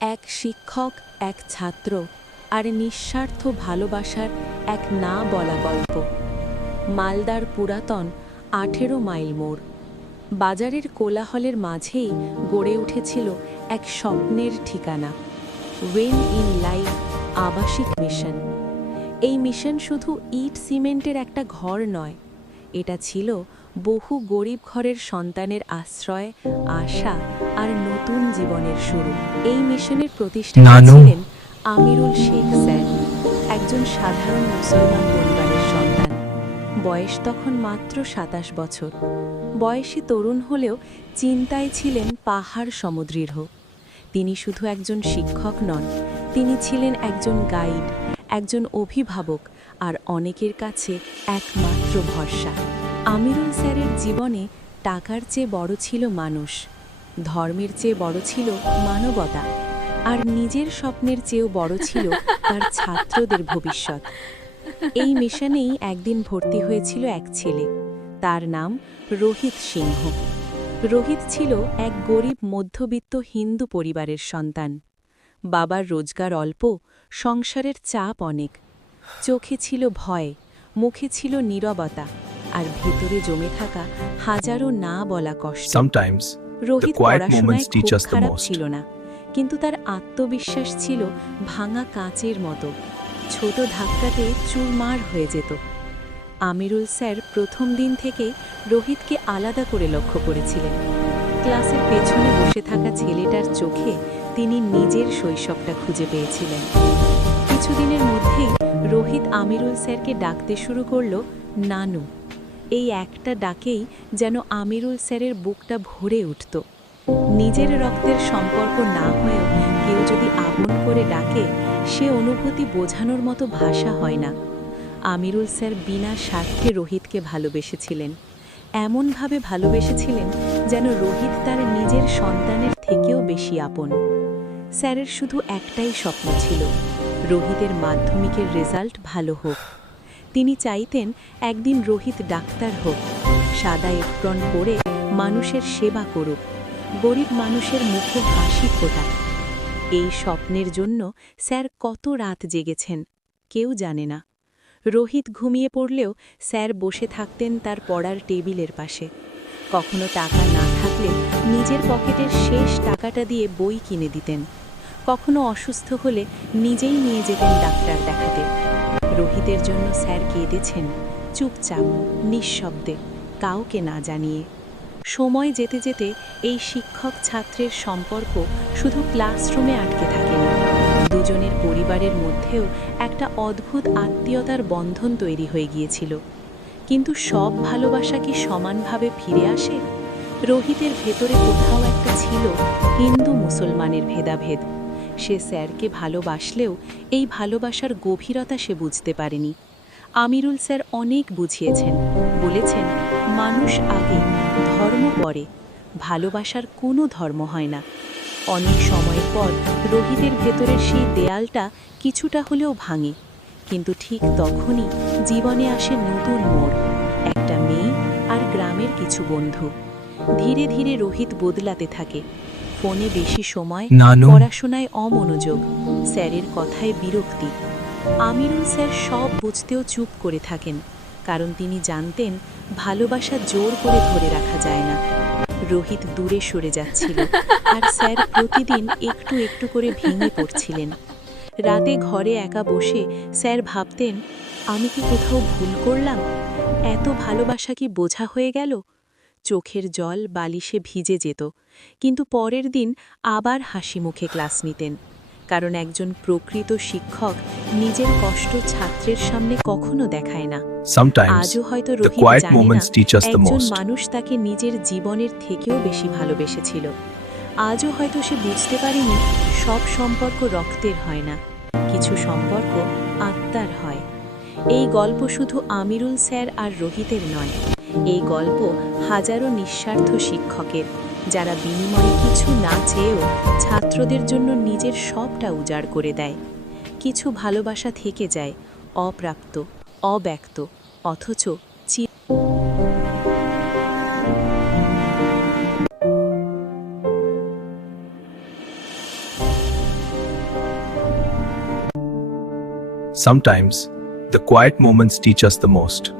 এক শিক্ষক, এক ছাত্র আর নিঃস্বার্থ ভালোবাসার এক না বলা গল্প। মালদার পুরাতন ১৮ মাইল মোড় বাজারের কোলাহলের মাঝেই গড়ে উঠেছিল এক স্বপ্নের ঠিকানা, ওয়েন ইন লাইফ আবাসিক মিশন। এই মিশন শুধু ইট সিমেন্টের একটা ঘর নয়, এটা ছিল বহু গরিব ঘরের সন্তানের আশ্রয়, আশা আর নতুন জীবনের শুরু। এই মিশনের প্রতিষ্ঠাতা ছিলেন আমিরুল শেখ স্যার, একজন সাধারণ মুসলমান পরিবারের সন্তান। বয়স তখন মাত্র ২৭ বছর। বয়সী তরুণ হলেও চিন্তায় ছিলেন পাহাড় সমদৃঢ়। তিনি শুধু একজন শিক্ষক নন, তিনি ছিলেন একজন গাইড, একজন অভিভাবক আর অনেকের কাছে একমাত্র ভরসা। আমিরুল স্যারের জীবনে টাকার চেয়ে বড় ছিল মানুষ, ধর্মের চেয়ে বড় ছিল মানবতা, আর নিজের স্বপ্নের চেয়েও বড় ছিল তার ছাত্রদের ভবিষ্যৎ। এই মিশনেই একদিন ভর্তি হয়েছিল এক ছেলে, তার নাম রোহিত সিংহ। রোহিত ছিল এক গরিব মধ্যবিত্ত হিন্দু পরিবারের সন্তান। বাবার রোজগার অল্প, সংসারের চাপ অনেক। চোখে ছিল ভয়, মুখে ছিল নীরবতা, আর ভেতরে জমে থাকা হাজারো না বলা কষ্ট। রোহিত পড়াশোনায় খুব খারাপ ছিল না, কিন্তু তার আত্মবিশ্বাস ছিল ভাঙা কাঁচের মতো, ছোট ধাক্কাতে চুরমার হয়ে যেত। আমিরুল স্যার প্রথম দিন থেকে রোহিতকে আলাদা করে লক্ষ্য করেছিলেন। ক্লাসের পেছনে বসে থাকা ছেলেটার চোখে তিনি নিজের শৈশবটা খুঁজে পেয়েছিলেন। কিছুদিনের মধ্যেই রোহিত আমিরুল স্যারকে ডাকতে শুরু করল নানু। এই একটা ডাকেই যেন আমিরুল স্যারের বুকটা ভরে উঠত। নিজের রক্তের সম্পর্ক না হয়েও কেউ যদি আপন করে ডাকে, সে অনুভূতি বোঝানোর মতো ভাষা হয় না। আমিরুল স্যার বিনা স্বার্থে রোহিতকে ভালোবেসেছিলেন, এমনভাবে ভালোবেসেছিলেন যেন রোহিত তার নিজের সন্তানের থেকেও বেশি আপন। স্যারের শুধু একটাই স্বপ্ন ছিল, রোহিতের মাধ্যমিকের রেজাল্ট ভালো হোক। তিনি চাইতেন একদিন রোহিত ডাক্তার হোক, সাদা এপ্রন পরে মানুষের সেবা করুক, গরিব মানুষের মুখে হাসি ফোটাক। এই স্বপ্নের জন্য স্যার কত রাত জেগেছেন কেউ জানে না। রোহিত ঘুমিয়ে পড়লেও স্যার বসে থাকতেন তার পড়ার টেবিলের পাশে। কখনো টাকা না থাকলে নিজের পকেটের শেষ টাকাটা দিয়ে বই কিনে দিতেন। কখনো অসুস্থ হলে নিজেই নিয়ে যেতেন ডাক্তার দেখাতে। রোহিতের জন্য স্যার কেঁদেছেন, চুপচাপ, নিঃশব্দে, কাউকে না জানিয়ে। সময় যেতে যেতে এই শিক্ষক ছাত্রের সম্পর্ক শুধু ক্লাসরুমে আটকে থাকেনি, দুজনের পরিবারের মধ্যেও একটা অদ্ভুত আত্মীয়তার বন্ধন তৈরি হয়ে গিয়েছিল। কিন্তু সব ভালোবাসা কি সমানভাবে ফিরে আসে? রোহিতের ভেতরে কোথাও একটা ছিল হিন্দু মুসলমানের ভেদাভেদ। সে স্যারকে ভালোবাসলেও এই ভালোবাসার গভীরতা সে বুঝতে পারেনি। আমিরুল স্যার অনেক বুঝিয়েছেন, বলেছেন মানুষ আগে, ধর্ম পরে, ভালোবাসার কোনো ধর্ম হয় না। অনেক সময়ের পর রোহিতের ভেতরের সেই দেয়ালটা কিছুটা হলেও ভাঙে, কিন্তু ঠিক তখনই জীবনে আসে নতুন মোড়, একটা মেয়ে আর গ্রামের কিছু বন্ধু। ধীরে ধীরে রোহিত বদলাতে থাকে। ফোনে বেশি সময়, পড়াশোনায় অমনোযোগ, স্যারের কথায় বিরক্তি। আমিরুল স্যার সব বুঝতেও চুপ করে থাকেন, কারণ তিনি জানতেন ভালোবাসা জোর করে ধরে রাখা যায় না। রোহিত দূরে সরে যাচ্ছিল, আর স্যার প্রতিদিন একটু একটু করে ভেঙে পড়ছিলেন। রাতে ঘরে একা বসে স্যার ভাবতেন, আমি কি কোথাও ভুল করলাম? এত ভালোবাসা কি বোঝা হয়ে গেল? চোখের জল বালিশে ভিজে যেত, কিন্তু পরের দিন আবার হাসি মুখে ক্লাস নিতেন, কারণ একজন প্রকৃত শিক্ষক নিজের কষ্ট ছাত্রের সামনে কখনো দেখায় না। আজও হয়তো রোহিত জানে না একজন মানুষ তাকে নিজের জীবনের থেকেও বেশি ভালোবেসেছিল। আজও হয়তো সে বুঝতে পারেনি সব সম্পর্ক রক্তের হয় না, কিছু সম্পর্ক আত্মার হয়। এই গল্প শুধু আমিরুল স্যার আর রোহিতের নয়, এই গল্প হাজারো নিঃস্বার্থ শিক্ষকের, যারা বিনিময়ে কিছু না চেয়েও ছাত্রদের জন্য নিজের সবটা উজাড় করে দেয়। কিছু ভালোবাসা থেকে যায় অপ্রাপ্ত, অব্যক্ত, অথচ Sometimes, the quiet moments teach us the most.